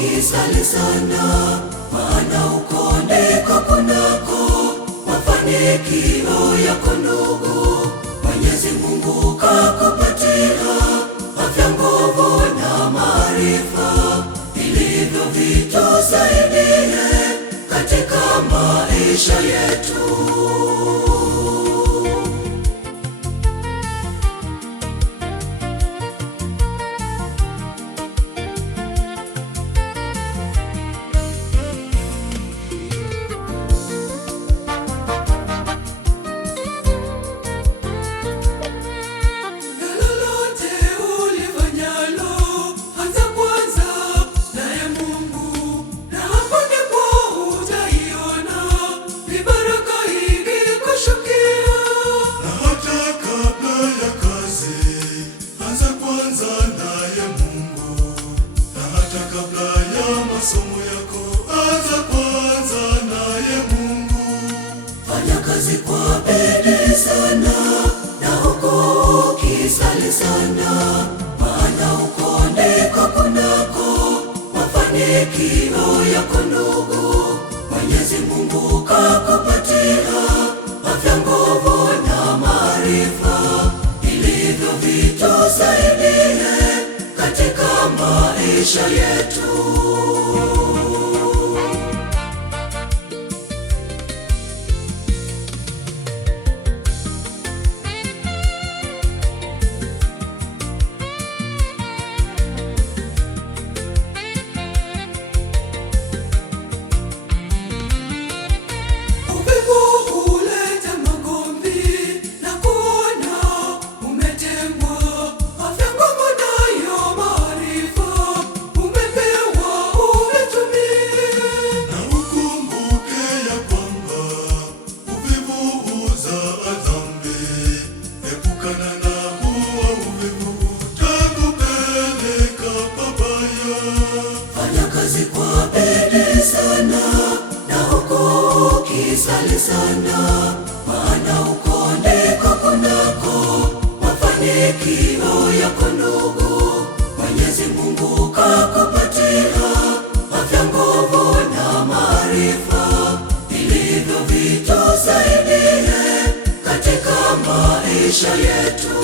ukisali sana, maana uko ndiko kunako mafanikio yako ndugu. Mwenyezi Mungu kakupatia afya, nguvu na maarifa, ilivyo vitusaidie katika maisha yetu. Masomo yako anza kwanza naye Mungu. Fanya kazi kwa bidii sana, na huko ukisali sana, maana uko ndiko kunako mafanikio yako ndugu. Mwenyezi Mungu kakupatia afya, nguvu na maarifa, ilivyo vitusaidie katika maisha yetu. Kwa bidii sana, na huko ukisali sana, maana uko ndiko kunako mafanikio yako ndugu. Mwenyezi Mungu kakupatia afya, nguvu na maarifa, ilivyo vitusaidie katika maisha yetu.